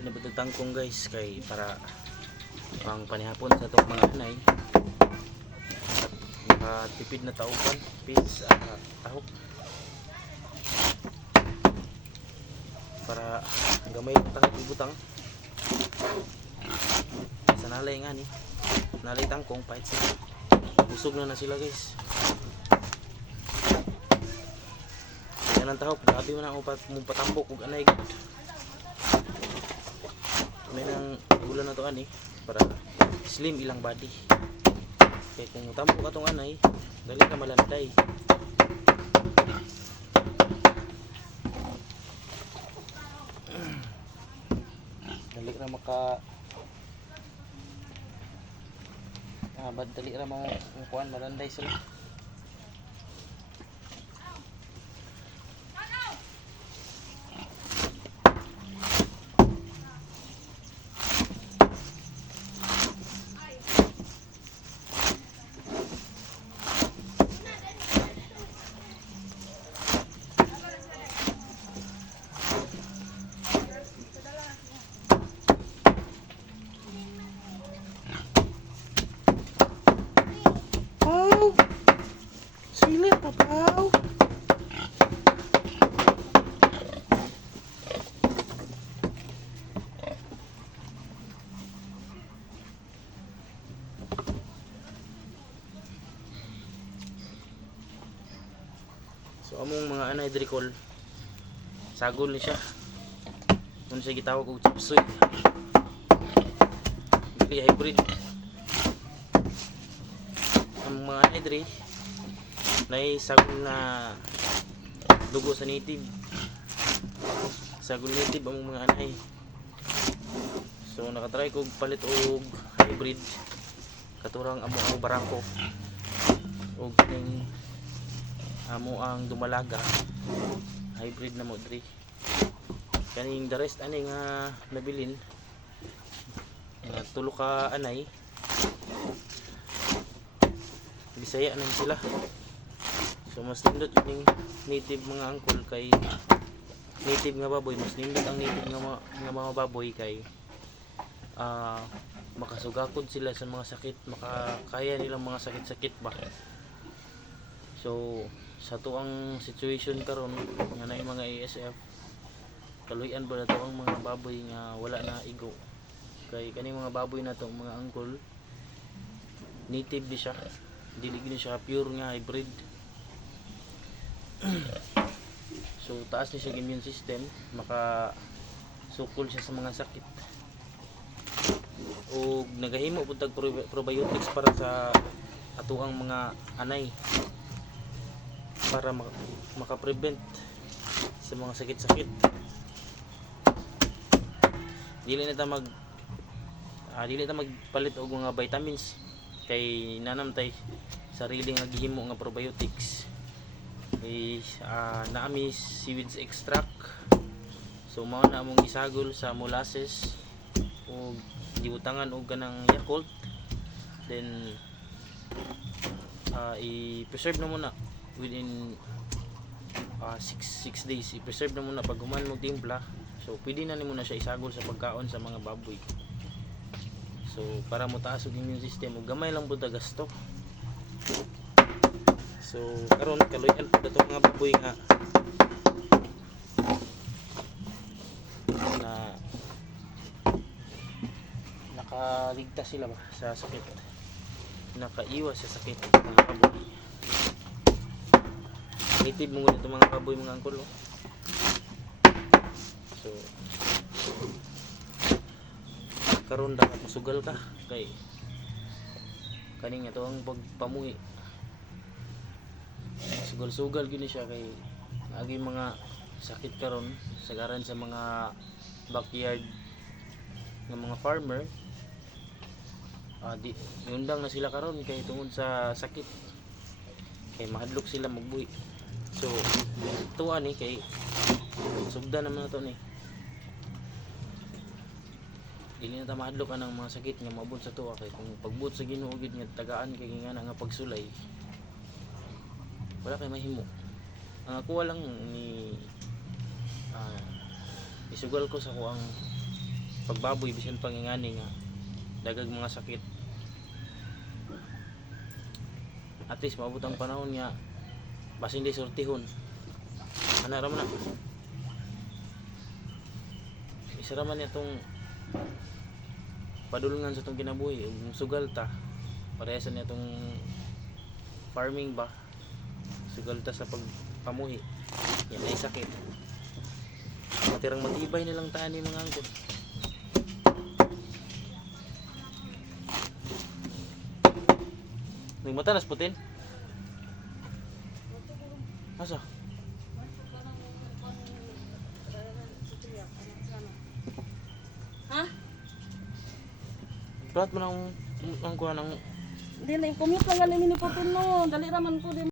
Tagtad na batang tangkong guys kay para pang panihapon sa itong mga anay. At makatipid na taupan, pits, uh, tahok. Para gamay tangkong ibutang. Sa nalay nga ni. Nalay tangkong, pahit sila. Busog na na sila guys. Yan ang tahok, grabe mo na ako patambok kung anay. May nang ulan na to ani para slim ilang body. Kaya kung tampo ka tong anay, dali ka malanday. Dali ra maka Ah, bad dali ra mo kuan malanday sila. Pau! Sila pa, Pau! So among mga anay dricol sagol ni siya. Kung siya gitawag og chipsuy. Dili hybrid. Ang mga anidri na sagol na dugo sa native. Sagol native ang mga anay so nakatry ko palit og hybrid. Katurang amo ang barangko. Og ning amo ang dumalaga. Hybrid na mo diri kaning the rest ani nga nabilin. Nga tulo ka anay. Bisaya nang sila. So mas nindot yung native mga angkol kay native nga baboy, mas nindot ang native nga mga, nga mga baboy kay ah makasugakod sila sa mga sakit, makakaya nilang mga sakit-sakit ba. So sa to ang situation karon nga na mga ASF kaluyan ba na to ang mga baboy nga wala na igo? Kay kaning mga baboy na to mga angkol native di siya. Dili gini siya pure nga hybrid. So taas ni siya immune system maka sukol siya sa mga sakit. O nagahimo pud tag probi- probiotics para sa atuang mga anay para maka, maka-prevent sa mga sakit-sakit. Dili na ta mag ah, dili ta magpalit og mga vitamins kay nanamtay sarili nga gihimo nga probiotics. Is uh, naami seaweeds extract. So mao na among isagol sa molasses o gibutangan og kanang Yakult. Then uh, i-preserve na muna within 6 6 days i-preserve na muna pag human mo timpla so pwede na nimo na siya isagol sa pagkaon sa mga baboy So para mo taas og immune system ug gamay lang pud gasto. So karon kaluyan pud ato mga baboy nga na nakaligtas sila ba sa sakit. Nakaiwas sa sakit mga baboy. Native mo ito mga baboy mga angkol. oh. So karon dapat masugal ka kay kaning ito ang pagpamuhi sugal-sugal gini siya kay agi mga sakit karon sagaran sa mga backyard ng mga farmer ah di yundang na sila karon kay tungod sa sakit kay mahadlok sila magbuhi so tuwa ni kay sugda naman na to ni. Dili na ta mahadlok anang mga sakit nga mabot sa tuwa kay kung pagbut sa Ginoo gid nga tagaan kay nga nga pagsulay wala kay mahimo. Ang ako lang ni ah, isugal ko sa kuang pagbaboy bisan pangingani nga dagag mga sakit. At least maabot panahon nga basin di sortihon. Ana ra man na isa ra man itong padulungan sa itong kinabuhi ug sugal ta. Parehas na itong farming ba? Sugal ta sa pagpamuhi. Yan ay sakit. Matirang matibay nilang taan ni mga angkot. Nagmatalas putin? Asa? Ha? Plat mo ng ang kuha ng Dili, commute lang galing ni Putin no. Dali raman po din